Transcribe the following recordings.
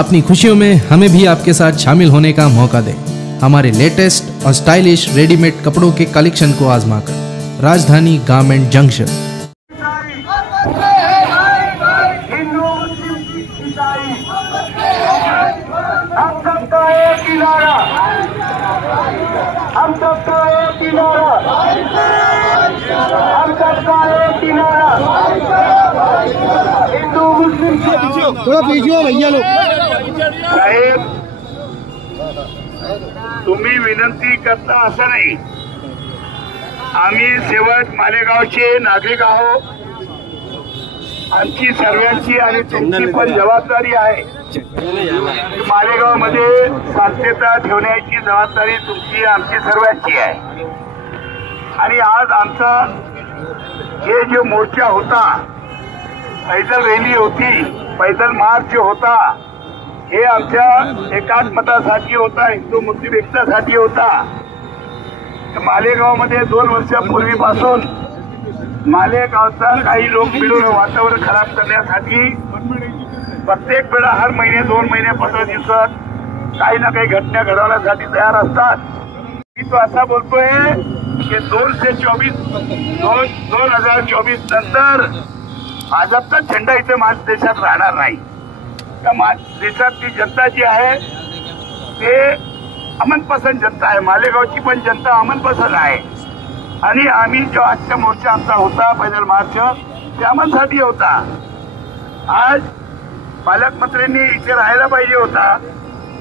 अपनी खुशियों में हमें भी आपके साथ शामिल होने का मौका दें। हमारे लेटेस्ट और स्टाइलिश रेडीमेड कपड़ों के कलेक्शन को आजमाकर राजधानी गारमेंट जंक्शन। थोडा पीछे हो भैया लोग। साहेब, तुम्ही विनंती करता असं नाही, आम्ही शेवट मालेगावचे नागरिक आहोत। आमची सर्वांची आणि तुमची पण जबाबदारी आहे। मालेगाव मध्ये शांतता ठेवण्याची जबाबदारी तुमची आमची सर्वांची आहे। आणि आज आमचा हे जो मोर्चा होता, पैदल रॅली होती, पैदल मार्च होता, हे आमच्या एकात्मतासाठी होता, हिंदू मुस्लिम एकतासाठी होता। मालेगाव मध्ये 2 वर्षापूर्वीपासून मालेगावचा काही लोक मिळून वातावरण खराब करण्यासाठी प्रत्येक वेळा हर महिने 2 महिने 15 दिवसात काही ना काही घटना घडवण्यासाठी तयार असतात। मी तो असा बोलतोय की 2024 नंतर भाजपचा झेंडा इथे माझ्या देशात राहणार नाही। त्या देशातली जनता जी आहे ते अमनपसंत जनता आहे। मालेगावची पण जनता अमनपसंत आहे। आणि आम्ही जो आजचा मोर्चा आमचा होता, पैदल मार्च, ते अमनसाठी होता। आज पालकमंत्र्यांनी इथे राहायला पाहिजे होता,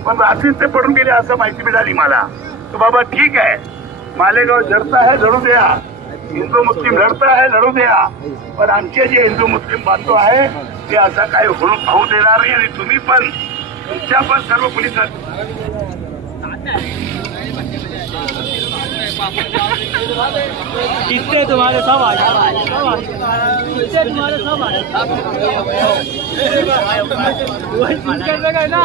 पण रात्री ते पडून गेले असं माहिती मिळाली मला। तो बाबा ठीक आहे, मालेगाव लढता है लढू द्या, हिंदू मुस्लिम लढता है लढू द्या, पण आमचे जे हिंदू मुस्लिम बांधव आहे ते असं काही होऊ देणार नाही। आणि तुम्ही पण तुमच्या पण सर्व पोलिस कितने तुम्हारे सब आ जाए, तुम्हारे सब आ जाए ना।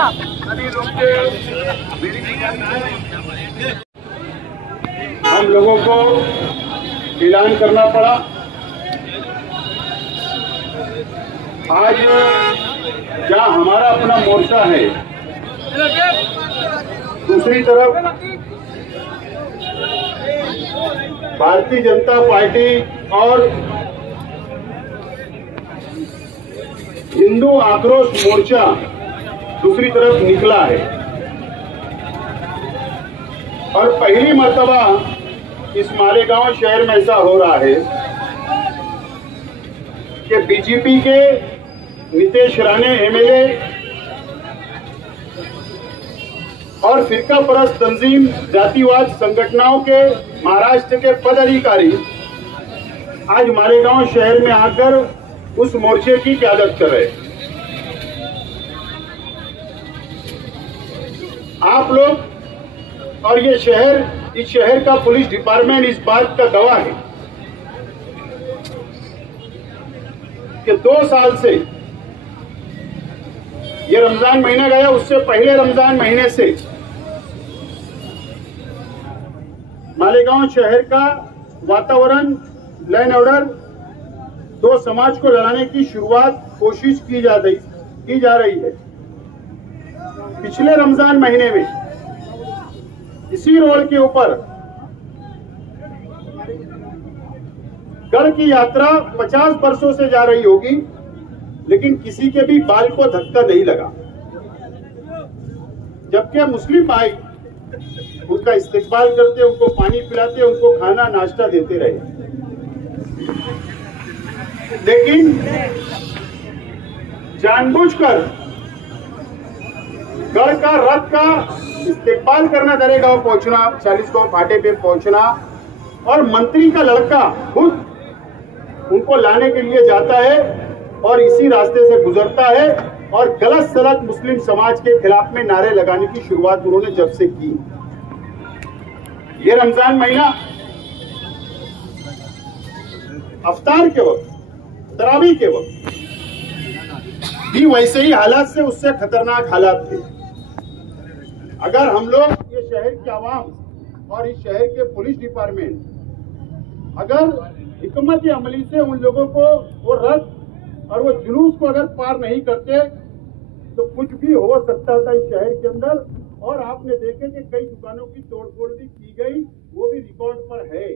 हम लोगों को ऐलान करना पड़ा। आज जहां हमारा अपना मोर्चा है, दूसरी तरफ भारतीय जनता पार्टी और हिंदू आक्रोश मोर्चा दूसरी तरफ निकला है। और पहली मर्तबा इस मालेगांव शहर में ऐसा हो रहा है कि बीजेपी के नीतीश राणे एमएलए और फिरका परस्त तंजीम जातिवाद संगठनों के महाराष्ट्र के पदाधिकारी आज मालेगांव शहर में आकर उस मोर्चे की क़यादत कर रहे। आप लोग और ये शहर, इस शहर का पुलिस डिपार्टमेंट इस बात का गवाह है कि 2 साल से ये रमजान महीना गया, उससे पहले रमजान महीने से मालेगांव शहर का वातावरण लॉ एंड ऑर्डर 2 समाज को लड़ाने की शुरुआत कोशिश की जा रही है। पिछले रमजान महीने में इसी रोड के ऊपर गढ़ की यात्रा 50 वर्षों से जा रही होगी, लेकिन किसी के भी बाल को धक्का नहीं लगा। जबकि मुस्लिम भाई उनका इस्तेकबाल करते, उनको पानी पिलाते, उनको खाना नाश्ता देते रहे। लेकिन जानबूझकर गढ़ का रथ का इस्तेकबाल करना, दरेगांव पहुंचना, 40 गांव फाटे पे पहुंचना, और मंत्री का लड़का खुद उनको लाने के लिए जाता है और इसी रास्ते से गुजरता है और गलत सलत मुस्लिम समाज के खिलाफ में नारे लगाने की शुरुआत उन्होंने जब से की। ये रमजान महीना अफ्तार के वक्त, तरावी के वक्त भी वैसे ही हालात से उससे खतरनाक हालात थे। अगर हम लोग ये शहर के आवाम और इस शहर के पुलिस डिपार्टमेंट अगर हिकमत अमली से उन लोगों को वो रथ और वो जुलूस को अगर पार नहीं करते तो कुछ भी हो सकता था इस शहर के अंदर। और आपने देखे कि कई दुकानों की तोड़फोड़ भी की गई, वो भी रिकॉर्ड पर है।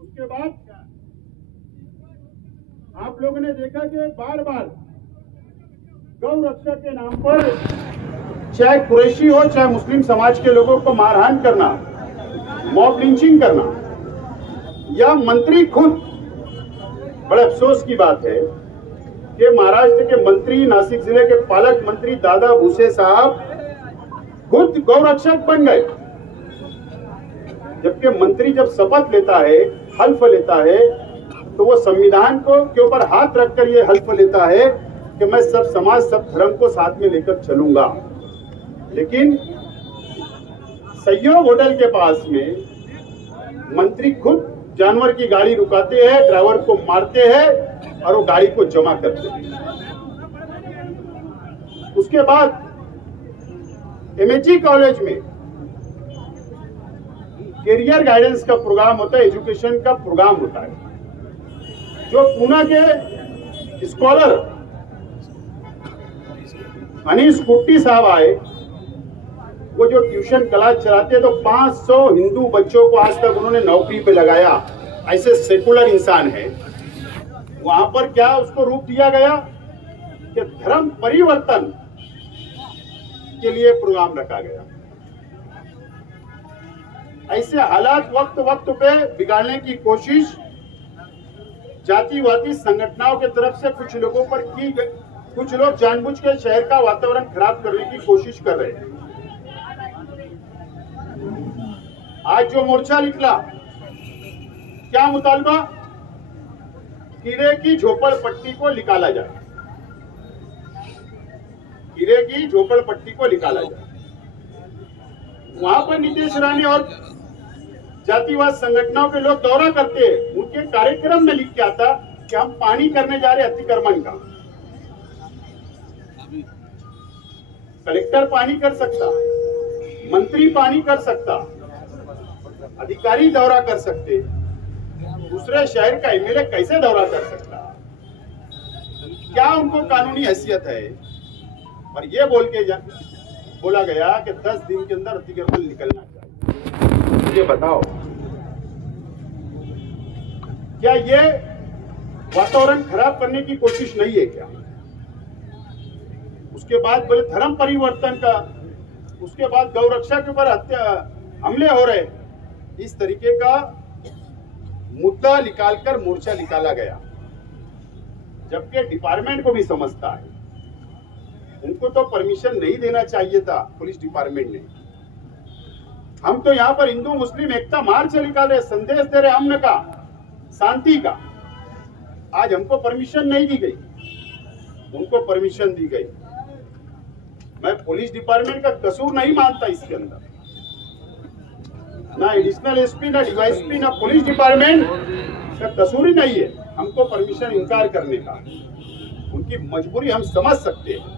उसके बाद आप लोगों ने देखा कि बार बार गौ रक्षा के नाम पर चाहे कुरैशी हो चाहे मुस्लिम समाज के लोगों को मारहान करना, मॉब लिंचिंग करना, या मंत्री खुद, बड़े अफसोस की बात है कि महाराष्ट्र के मंत्री, नासिक जिले के पालक मंत्री दादा भुसे साहब खुद गौरक्षक बन गए। जबकि मंत्री जब शपथ लेता है, हल्फ लेता है, तो वो संविधान को के ऊपर हाथ रखकर ये हल्फ लेता है कि मैं सब समाज, सब धर्म को साथ में लेकर चलूंगा। लेकिन सहयोग होटल के पास में मंत्री खुद जानवर की गाड़ी रुकाते हैं, ड्राइवर को मारते हैं और वो गाड़ी को जमा करते हैं। उसके बाद एमएचजी कॉलेज में कैरियर गाइडेंस का प्रोग्राम होता है, एजुकेशन का प्रोग्राम होता है। जो पूना के स्कॉलर अनीस कुट्टी साहब आए, वो जो ट्यूशन क्लास चलाते, तो 500 हिंदू बच्चों को आज तक उन्होंने नौकरी पे लगाया। ऐसे सेकुलर इंसान है। वहां पर क्या उसको रूप दिया गया कि धर्म परिवर्तन के लिए प्रोग्राम रखा गया। ऐसे हालात वक्त वक्त पे बिगाड़ने की कोशिश जातिवादी संगठनों के तरफ से कुछ लोगों पर की गई। कुछ लोग जानबूझ के शहर का वातावरण खराब करने की कोशिश कर रहे हैं। आज जो मोर्चा निकला, क्या मुतालबा? कीड़े की झोपड़पट्टी को निकाला जाए, कीड़े की झोपड़पट्टी को निकाला जाए। वहां पर नीतीश राणे और जातिवाद संगठनों के लोग दौरा करते हैं। उनके कार्यक्रम में लिख के आता कि हम पानी करने जा रहे अतिक्रमण का। कलेक्टर पानी कर सकता, मंत्री पानी कर सकता, अधिकारी दौरा कर सकते, दूसरे शहर का एमएलए कैसे दौरा कर सकता? क्या उनको कानूनी हैसियत है? और ये बोला गया कि 10 दिन के अंदर अतिक्रमण निकलना चाहिए। मुझे बताओ, क्या ये वातावरण खराब करने की कोशिश नहीं है क्या? उसके बाद बोले धर्म परिवर्तन का, उसके बाद गौरक्षा के ऊपर हमले हो रहे। इस तरीके का मुद्दा निकालकर मोर्चा निकाला गया, जबकि डिपार्टमेंट को भी समझता है। उनको तो परमिशन नहीं देना चाहिए था पुलिस डिपार्टमेंट ने। हम तो यहाँ पर हिंदू मुस्लिम एकता मार्च निकाल रहे, संदेश दे रहे अमन का, शांति का। आज हमको परमिशन नहीं दी गई, उनको परमिशन दी गई। मैं पुलिस डिपार्टमेंट का कसूर नहीं मानता इसके अंदर, ना एडिशनल एसपी, ना डीवाईएसपी, ना पुलिस डिपार्टमेंट का कसूर ही नहीं है हमको परमिशन इनकार करने का। उनकी मजबूरी हम समझ सकते हैं।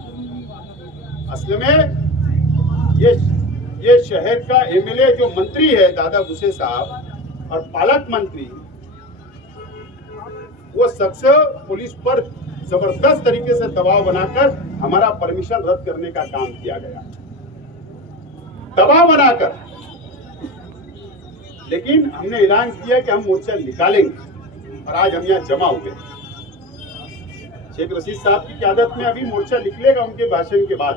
असल में ये शहर का एमएलए जो मंत्री है दादा भुसे साहब और पालक मंत्री, वो शख्स पुलिस पर जबरदस्त तरीके से दबाव बनाकर हमारा परमिशन रद्द करने का काम किया गया, दबाव बनाकर। लेकिन हमने ऐलान किया कि हम मोर्चा निकालेंगे और आज हम यहाँ जमा हुए। शेख रशीद साहब की क़यादत में अभी मोर्चा निकलेगा उनके भाषण के बाद।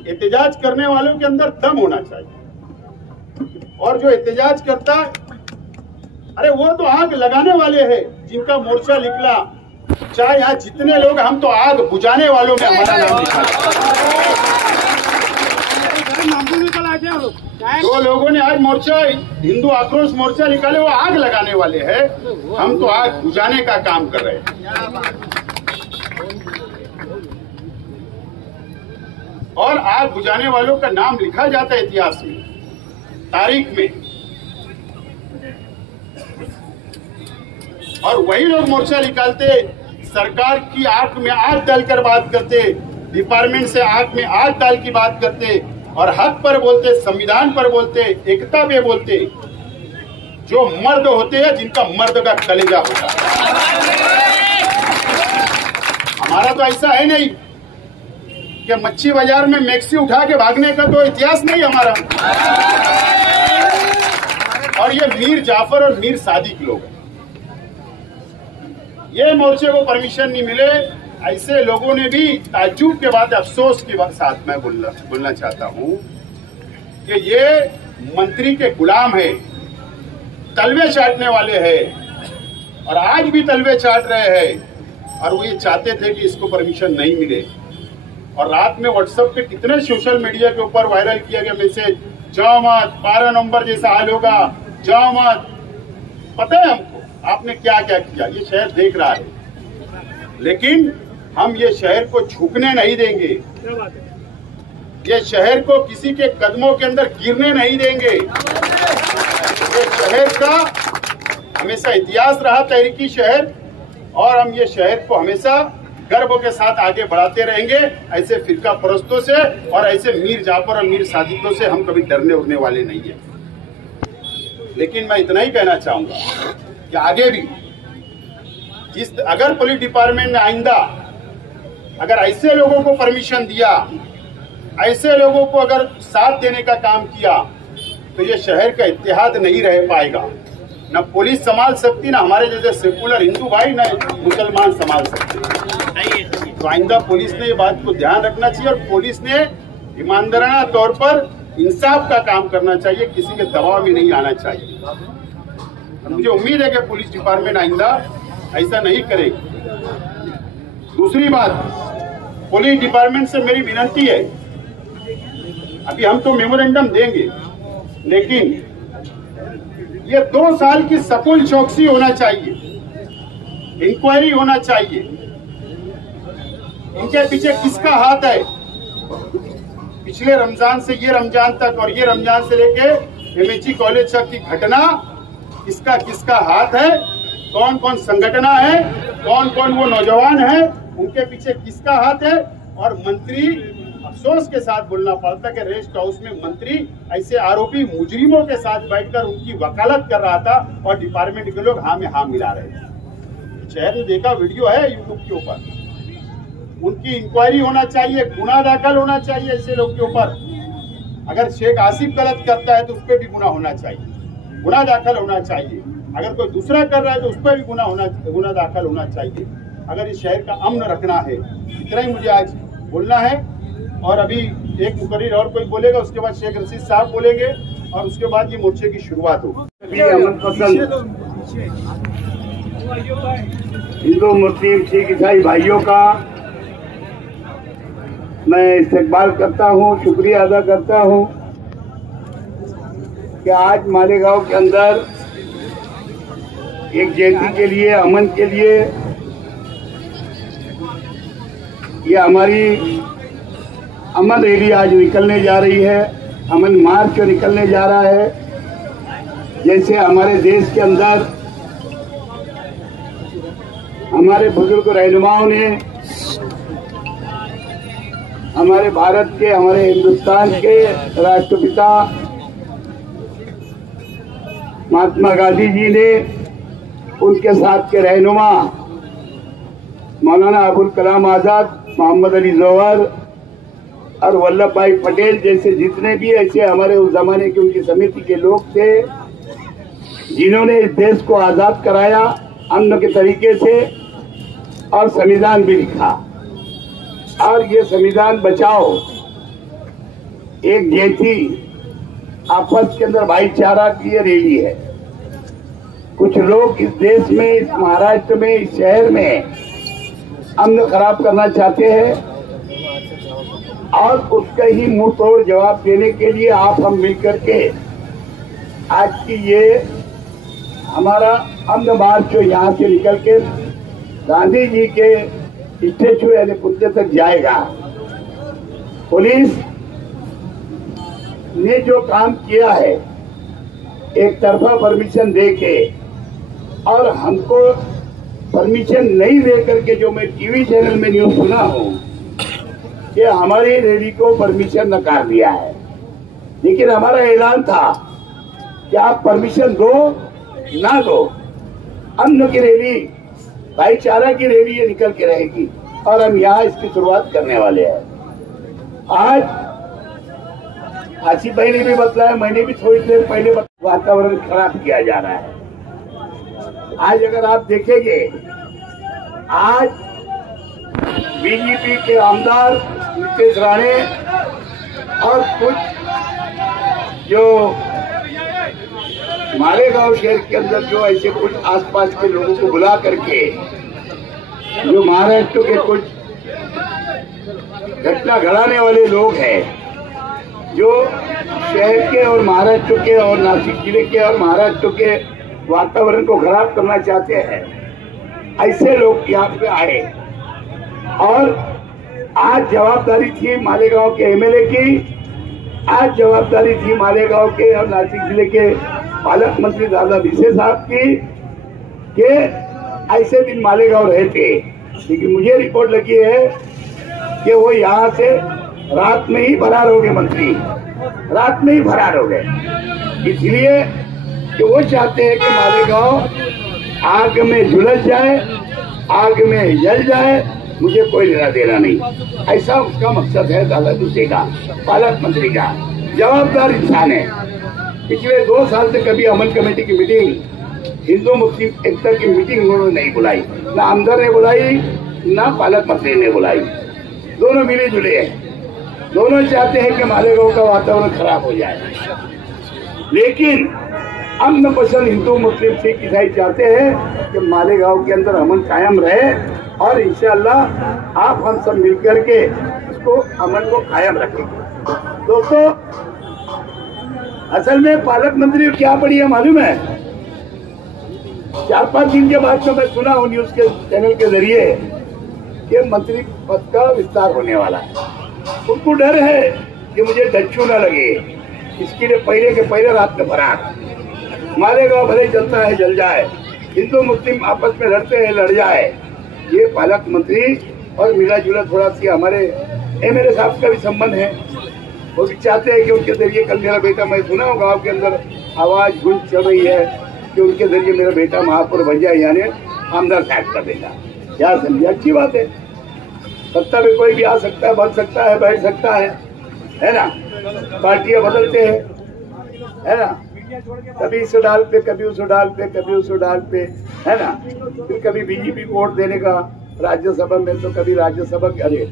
एहतजाज करने वालों के अंदर दम होना चाहिए, और जो एहतजाज करता है, अरे वो तो आग लगाने वाले हैं जिनका मोर्चा निकला। चाहे यहाँ जितने लोग, हम तो आग बुझाने वालों में हमारा नाम लिखा। जो लोगों ने आज मोर्चा, हिंदू आक्रोश मोर्चा निकाले, वो आग लगाने वाले हैं, हम तो आग बुझाने का काम कर रहे हैं। और आग बुझाने वालों का नाम लिखा जाता है इतिहास में, तारीख में। और वही लोग मोर्चा निकालते, सरकार की आंख में आग डालकर बात करते, डिपार्टमेंट से आंख में आग डाल की बात करते, और हक पर बोलते, संविधान पर बोलते, एकता पे बोलते। जो मर्द होते हैं, जिनका मर्द का कलेजा होता है। हमारा तो ऐसा है नहीं कि मच्छी बाजार में मैक्सी उठा के भागने का तो इतिहास नहीं हमारा। और ये मीर जाफर और मीर सादिक लोग, ये मोर्चे को परमिशन नहीं मिले। ऐसे लोगों ने भी ताज्जुब के बाद अफसोस के साथ मैं बोलना चाहता हूं कि ये मंत्री के गुलाम है, तलवे चाटने वाले हैं और आज भी तलवे चाट रहे हैं। और वो ये चाहते थे कि इसको परमिशन नहीं मिले। और रात में व्हाट्सएप पे कितने सोशल मीडिया के ऊपर वायरल किया गया मैसेज, जाओ मत, 12 नवंबर जैसा हाल होगा, जाओ मत। पता है हमको आपने क्या क्या किया, ये शहर देख रहा है। लेकिन हम ये शहर को झुकने नहीं देंगे, ये शहर को किसी के कदमों के अंदर गिरने नहीं देंगे। ये शहर का हमेशा इतिहास रहा तहरीकी शहर, और हम ये शहर को हमेशा गर्व के साथ आगे बढ़ाते रहेंगे। ऐसे फिरका परस्तों से और ऐसे मीर जाफर और मीर सादिकों से हम कभी डरने उड़ने वाले नहीं है। लेकिन मैं इतना ही कहना चाहूंगा कि आगे भी अगर पुलिस डिपार्टमेंट ने आइंदा अगर ऐसे लोगों को परमिशन दिया, ऐसे लोगों को अगर साथ देने का काम किया, तो ये शहर का इत्तेहाद नहीं रह पाएगा। न पुलिस संभाल सकती, ना हमारे जैसे सेकुलर हिंदू भाई, न मुसलमान संभाल सकते। तो आइंदा पुलिस ने ये बात को ध्यान रखना चाहिए और पुलिस ने ईमानदाराना तौर पर इंसाफ का काम करना चाहिए, किसी के दबाव में नहीं आना चाहिए। और मुझे उम्मीद है कि पुलिस डिपार्टमेंट आइंदा ऐसा नहीं करेगी। दूसरी बात, पुलिस डिपार्टमेंट से मेरी विनती है, अभी हम तो मेमोरेंडम देंगे, लेकिन ये 2 साल की सकुल चौकसी होना चाहिए, इंक्वायरी होना चाहिए। इनके पीछे किसका हाथ है? पिछले रमजान से ये रमजान तक और ये रमजान से लेके एमएचई कॉलेज तक की घटना, किसका किसका हाथ है? कौन कौन संगठना है, कौन कौन वो नौजवान है, उनके पीछे किसका हाथ है? और मंत्री, अफसोस के साथ बोलना पड़ता है कि रेस्ट हाउस में मंत्री ऐसे आरोपी मुजरिमों के साथ बैठकर उनकी वकालत कर रहा था और डिपार्टमेंट के लोग हाँ में हाँ मिला रहे थे। शहर ने देखा, वीडियो है यूट्यूब के ऊपर। उनकी इंक्वायरी होना चाहिए, गुना दाखिल होना चाहिए ऐसे लोग के ऊपर। अगर शेख आसिफ गलत करता है तो उस पर भी गुना होना चाहिए, गुना दाखिल होना चाहिए। अगर कोई दूसरा कर रहा है तो उस पर भी गुना दाखिल होना चाहिए। अगर इस शहर का अमन रखना है, इतना ही मुझे आज बोलना है। और अभी एक मुकर्रिर और कोई बोलेगा, उसके बाद शेख रशीद साहब बोलेंगे और उसके बाद ये मोर्चे की शुरुआत होगी। अमन पसंद हिंदू मुस्लिम सिख ईसाई भाइयों का मैं इस्तकबाल करता हूँ, शुक्रिया अदा करता हूँ कि आज मालेगांव के अंदर एक जयंती के लिए, अमन के लिए ये हमारी अमन रैली आज निकलने जा रही है, अमन मार्च निकलने जा रहा है। जैसे हमारे देश के अंदर हमारे बुजुर्ग रहनुमाओं ने हमारे भारत के, हमारे हिंदुस्तान के राष्ट्रपिता महात्मा गांधी जी ने, उनके साथ के रहनुमा मौलाना अबुल कलाम आजाद, मोहम्मद अली जौहर और वल्लभ भाई पटेल जैसे जितने भी ऐसे हमारे उस जमाने के उनकी समिति के लोग थे, जिन्होंने इस देश को आजाद कराया अमन के तरीके से और संविधान भी लिखा। और ये संविधान बचाओ एक जैसी आपस के अंदर भाईचारा की ये रैली है। कुछ लोग इस देश में, इस महाराष्ट्र में, इस शहर में अमन खराब करना चाहते हैं और उसका ही मुंह तोड़ जवाब देने के लिए आप हम मिलकर के आज की ये हमारा अमन मार्च जो यहाँ से निकल के गांधी जी के स्टेचू यानी पुतले तक जाएगा। पुलिस ने जो काम किया है, एक तरफा परमिशन दे के और हमको परमिशन नहीं दे करके, जो मैं टीवी चैनल में न्यूज सुना हूँ कि हमारी रैली को परमिशन नकार दिया है। लेकिन हमारा ऐलान था कि आप परमिशन दो ना लो। अमन की रैली, भाईचारा की रैली ये निकल के रहेगी और हम यहाँ इसकी शुरुआत करने वाले हैं। आज आसिफ भाई ने भी बतलाया, मैंने भी थोड़ी देर पहले वातावरण खराब किया जा रहा है। आज अगर आप देखेंगे, आज बीजेपी के आमदार नीतीश राणे और कुछ जो मालेगांव शहर के अंदर जो ऐसे कुछ आसपास के लोगों को बुला करके जो महाराष्ट्र के कुछ घटना घड़ाने वाले लोग हैं, जो शहर के और महाराष्ट्र के और नासिक जिले के और महाराष्ट्र के वातावरण को खराब करना चाहते हैं, ऐसे लोग यहाँ पे आए। और आज जवाबदारी थी मालेगांव के एमएलए की, आज जवाबदारी थी मालेगांव के और नासिक जिले के पालक मंत्री दादा भिसे साहब की कि ऐसे दिन मालेगांव रहते। लेकिन मुझे रिपोर्ट लगी है कि वो यहाँ से रात में ही फरार हो गए, मंत्री रात में ही फरार हो गए, इसलिए कि वो चाहते हैं कि मालेगांव आग में झुलस जाए, आग में जल जाए, मुझे कोई लेना देना नहीं। ऐसा उसका मकसद है दादा भिसे का, पालक मंत्री का। जवाबदार इंसान है। पिछले 2 साल से कभी अमन कमेटी की मीटिंग, हिंदू मुस्लिम एकता की मीटिंग उन्होंने नहीं बुलाई, ना आमदार ने बुलाई, ना पालक मंत्री ने बुलाई। दोनों मिले जुले हैं, दोनों चाहते हैं कि मालेगांव का वातावरण खराब हो जाए। लेकिन अमन पसंद हिंदू मुस्लिम सिख ईसाई चाहते हैं कि मालेगांव के अंदर अमन कायम रहे और इंशाअल्लाह आप हम सब मिलकर के इसको अमन को कायम रखेंगे। दोस्तों, असल में पालक मंत्री क्या पड़ी है मालूम है? 4-5 दिन के बाद तो मैं सुना हूँ न्यूज के चैनल के जरिए कि मंत्री पद का विस्तार होने वाला है। उनको डर है कि मुझे डच्चू न लगे, इसके लिए पहले के पहले रात में फरार। मालेगांव भले जलता है जल जाए, हिंदू मुस्लिम आपस में लड़ते हैं लड़ जाए। ये पालक मंत्री और मिला जुला थोड़ा सी हमारे एमएलए साहब का भी संबंध है। वो भी चाहते हैं कि उनके जरिए कल मेरा बेटा, मैं सुना हूँ गाँव के अंदर आवाज गूंज चल रही है कि उनके जरिए मेरा बेटा महापौर बन जाए, यानी आमदार साहब का बेटा। क्या समझे? अच्छी बात है। सत्ता में कोई भी आ सकता है, बन सकता है, बैठ सकता है ना? पार्टियां बदलते हैं, है ना? कभी इस डाल पे, कभी उस डाल पे, कभी उस डाल पे, है ना? फिर कभी बीजेपी को वोट देने का राज्यसभा में, तो कभी राज्यसभा के, अरे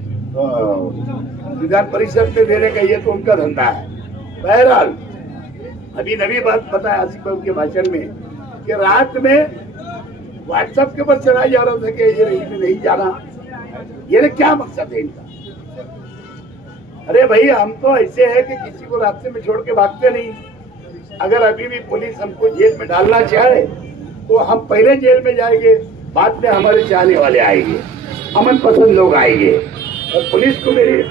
विधान परिषद में देने का, ये तो उनका धंधा है। बहरहाल अभी नवी बात पता है आसिफ बाबू के भाषण में कि रात में व्हाट्सएप के ऊपर चढ़ाया जा रहा था कि ये रैली में नहीं जाना। ये क्या मकसद है इनका? अरे भाई, हम तो ऐसे है कि किसी को रास्ते में छोड़ के भागते नहीं। अगर अभी भी पुलिस हमको जेल में डालना चाहे तो हम पहले जेल में जाएंगे, बाद में हमारे चाहने वाले आएंगे, अमन पसंद लोग आएंगे। और पुलिस को मेरी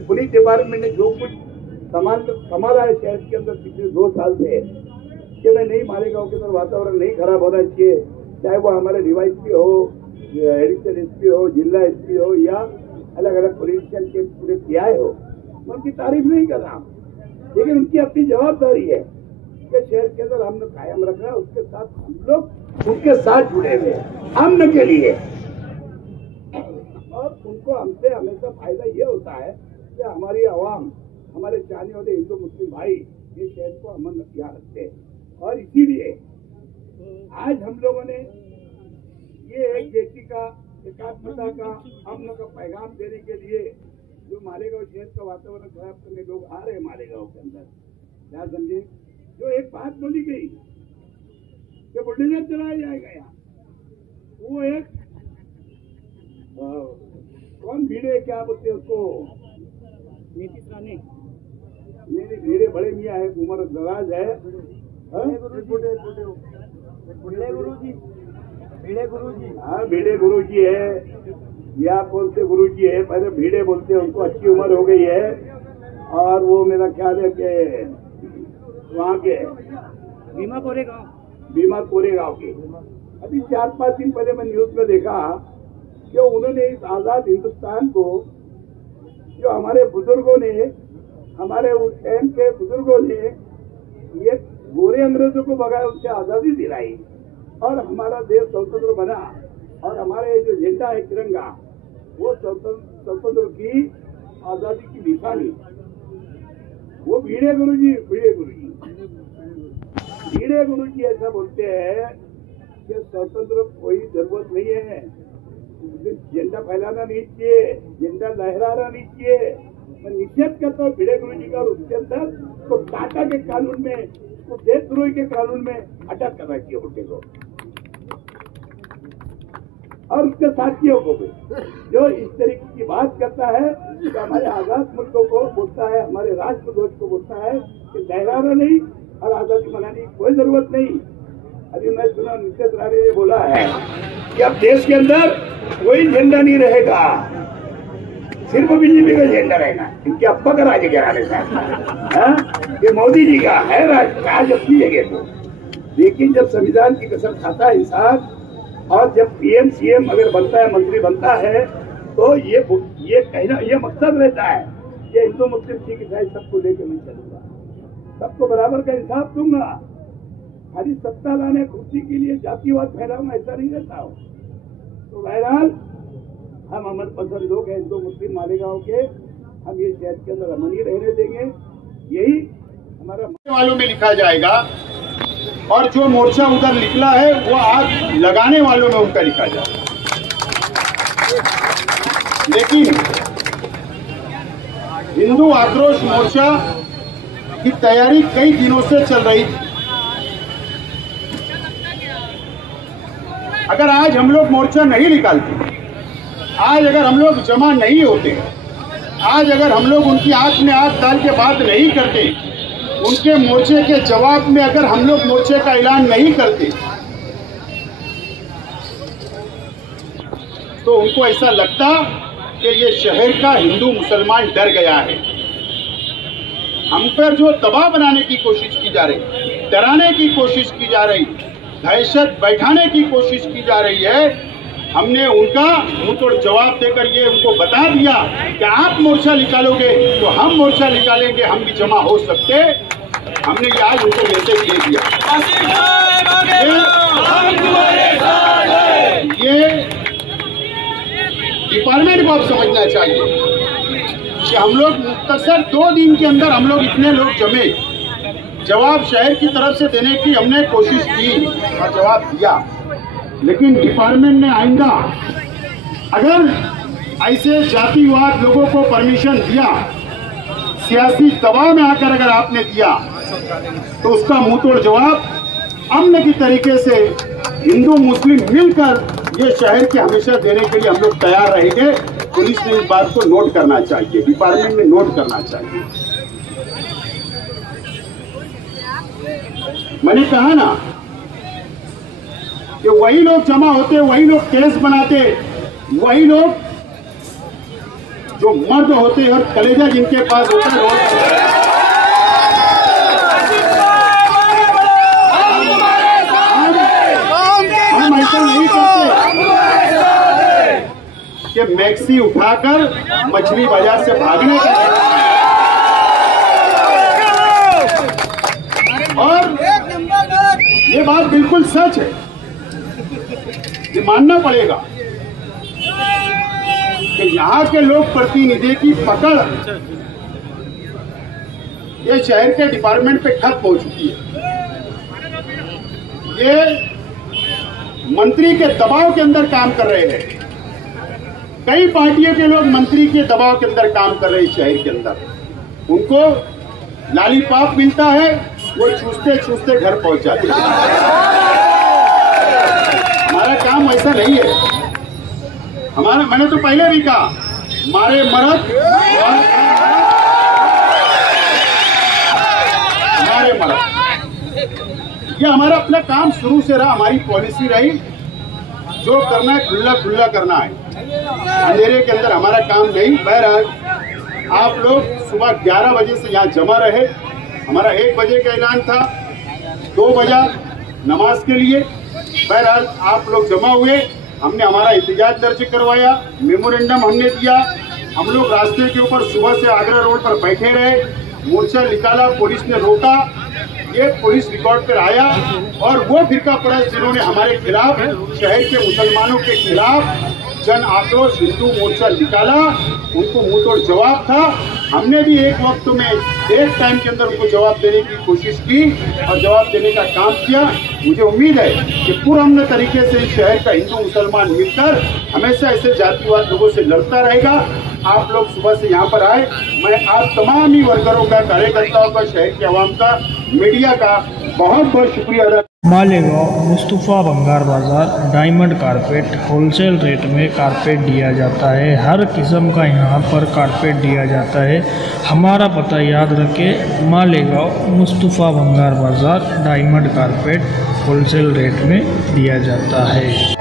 पुलिस डिपार्टमेंट ने जो कुछ संभाला है शहर के अंदर पिछले 2 साल से, कि मैं नहीं मालेगांव के अंदर वातावरण नहीं खराब होना चाहिए, चाहे वो हमारे डीवाईएसपी हो, एडिशनल एसपी हो, जिला एसपी हो, या अलग अलग पुलिस के पूरे पीआई हो। मैं उनकी तारीफ नहीं कर रहा, लेकिन उनकी अपनी जवाबदारी है कि शहर के अंदर अमन कायम रखना। उसके साथ हम लोग उनके साथ जुड़े हुए अमन के लिए, और उनको हमसे हमेशा फायदा ये होता है कि हमारी आवाम, हमारे चाहने वाले हिंदू मुस्लिम भाई ये शहर को अमन यहाँ रखते हैं। और इसीलिए आज हम लोगों ने ये एक व्यक्ति का, एकात्मता का, अमन का पैगाम देने के लिए जो मालेगांव शहर का वातावरण खराब करने लोग आ रहे हैं मालेगांव के अंदर, क्या समझे? जो एक बात बोली गई कि बुलडोजर चलाया जाएगा यहाँ, वो एक कौन भीड़े, क्या बोलते हैं उसको, नीतीश राणे, नहीं भीड़े बड़े मियाँ है, उम्र दराज है, भीड़े गुरु जी है, या कौन से गुरु जी है, पहले भीड़े बोलते हैं उनको, अच्छी उम्र हो गई है। और वो मेरा ख्याल है कि वहाँ के भीमा कोरेगांव के, अभी 4-5 दिन पहले मैं न्यूज में देखा कि उन्होंने इस आजाद हिंदुस्तान को, जो हमारे बुजुर्गों ने, हमारे उस टाइम के बुजुर्गों ने ये गोरे अंग्रेजों को भगाया, उनसे आजादी दिलाई और हमारा देश स्वतंत्र बना। और हमारे जो झंडा है तिरंगा, वो स्वतंत्र की आजादी की निशानी। वो भिड़े गुरुजी ऐसा बोलते हैं कि स्वतंत्र कोई जरूरत नहीं है, झंडा फैलाना नहीं चाहिए, झंडा लहराना नहीं चाहिए। मैं निषेध करता हूँ भिड़े गुरुजी का। और उसके अंदर तो टाटा के कानून में, तो देशद्रोही के कानून में अटक करना चाहिए उनके को, और उसके साथियों को भी, जो इस तरीके की बात करता है कि हमारे आजाद मुल्कों को बोलता है, हमारे राष्ट्र ध्वज को बोलता है कि लहराना नहीं और आजादी मनाने की कोई जरूरत नहीं। अभी मैं सुना निषेध राणे ने बोला है कि अब देश के अंदर कोई झंडा नहीं रहेगा, सिर्फ बीजेपी का झंडा रहेगा। इनके अब्बा का राज गिराने का, ये मोदी जी का है राज अपनी जगह को। लेकिन जब संविधान की कसम खाता है इंसान, और जब पीएम सीएम अगर बनता है, मंत्री बनता है, तो ये कहना, ये मकसद रहता है कि हिंदू मुस्लिम सिख ईसाई सबको लेकर मैं चलूंगा, सबको बराबर का इंसाफ दूंगा। खाली सत्ता लाने कुर्सी के लिए जातिवाद फैलाऊंगा, ऐसा नहीं रहता हो। तो बहरहाल हम अमन पसंद लोग हैं, हिंदू मुस्लिम मालेगांव के, हम ये शहर के अंदर अमन ही रहने देंगे। यही हमारा वालों में लिखा जाएगा, और जो मोर्चा उधर निकला है वो आग लगाने वालों में उनका लिखा जाएगा। लेकिन हिंदू आक्रोश मोर्चा की तैयारी कई दिनों से चल रही थी। अगर आज हम लोग मोर्चा नहीं निकालते, आज अगर हम लोग जमा नहीं होते, आज अगर हम लोग उनकी आंख में आंख डाल के बात नहीं करते, उनके मोर्चे के जवाब में अगर हम लोग मोर्चे का ऐलान नहीं करते, तो उनको ऐसा लगता कि ये शहर का हिंदू मुसलमान डर गया है। हम पर जो दबाव बनाने की कोशिश की जा रही, डराने की कोशिश की जा रही, दहशत बैठाने की कोशिश की जा रही है, हमने उनका मुंहतोड़ जवाब देकर ये उनको बता दिया कि आप मोर्चा निकालोगे तो हम मोर्चा निकालेंगे, हम भी जमा हो सकते। हमने ये आज उनको मैसेज दे दिया। ये डिपार्टमेंट को अब समझना चाहिए कि हम लोग मुख्तसर 2 दिन के अंदर हम लोग इतने लोग जमे, जवाब शहर की तरफ से देने की हमने कोशिश की और जवाब दिया। लेकिन डिपार्टमेंट ने आइंदा अगर ऐसे जातिवाद लोगों को परमिशन दिया, सियासी दबाव में आकर अगर आपने दिया, तो उसका मुंहतोड़ जवाब अमन की तरीके से हिंदू मुस्लिम मिलकर ये शहर के हमेशा देने के लिए हम लोग तैयार रहेंगे। पुलिस ने इस बात को नोट करना चाहिए, डिपार्टमेंट ने नोट करना चाहिए। मैंने कहा ना कि वही लोग जमा होते, वही लोग केस बनाते, वही लोग जो मर्द होते और कलेजा जिनके पास होता है, हम ऐसा नहीं करते कि मैक्सी उठाकर मछली बाजार से भागने का। और ये बात बिल्कुल सच है, ये मानना पड़ेगा कि यहाँ के लोग प्रतिनिधि की पकड़ ये शहर के डिपार्टमेंट पे खत्म हो चुकी है। ये मंत्री के दबाव के अंदर काम कर रहे हैं, कई पार्टियों के लोग मंत्री के दबाव के अंदर काम कर रहे हैं शहर के अंदर। उनको लॉलीपॉप मिलता है, वो चूसते चूसते घर पहुंच जाते हैं। हमारा काम ऐसा नहीं है। हमारा, मैंने तो पहले भी कहा, मारे मरद मारे मरद, ये हमारा अपना काम शुरू से रहा, हमारी पॉलिसी रही। जो करना है खुला खुला करना है, अंधेरे के अंदर हमारा काम नहीं। बहरहाल आप लोग सुबह 11 बजे से यहाँ जमा रहे। हमारा 1 बजे का ऐलान था, 2 बजा नमाज के लिए। बहरहाल आप लोग जमा हुए, हमने हमारा एहतजाज दर्ज करवाया, मेमोरेंडम हमने दिया। हम लोग रास्ते के ऊपर सुबह से आगरा रोड पर बैठे रहे, मोर्चा निकाला, पुलिस ने रोका। ये पुलिस रिकॉर्ड पर आया और वो फिरका परस्त जिन्होंने हमारे खिलाफ, शहर के मुसलमानों के खिलाफ जन आक्रोश हिंदू मोर्चा निकाला, उनको मुंह तोड़ जवाब था। हमने भी एक वक्त में एक टाइम के अंदर उनको जवाब देने की कोशिश की और जवाब देने का काम किया। मुझे उम्मीद है कि पुरअमन तरीके से इस शहर का हिंदू मुसलमान मिलकर हमेशा ऐसे जातिवाद लोगों से लड़ता रहेगा। आप लोग सुबह से यहाँ पर आए, मैं आप तमाम ही वर्करों का, कार्यकर्ताओं का, शहर की आवाम का, मीडिया का बहुत बहुत शुक्रिया अदा। मालेगांव मुस्तफ़ा भंगार बाज़ार डायमंड कारपेट होलसेल रेट में कारपेट दिया जाता है। हर किस्म का यहाँ पर कारपेट दिया जाता है। हमारा पता याद रखें, मालेगांव मुस्तफ़ा भंगार बाज़ार डायमंड कारपेट होलसेल रेट में दिया जाता है।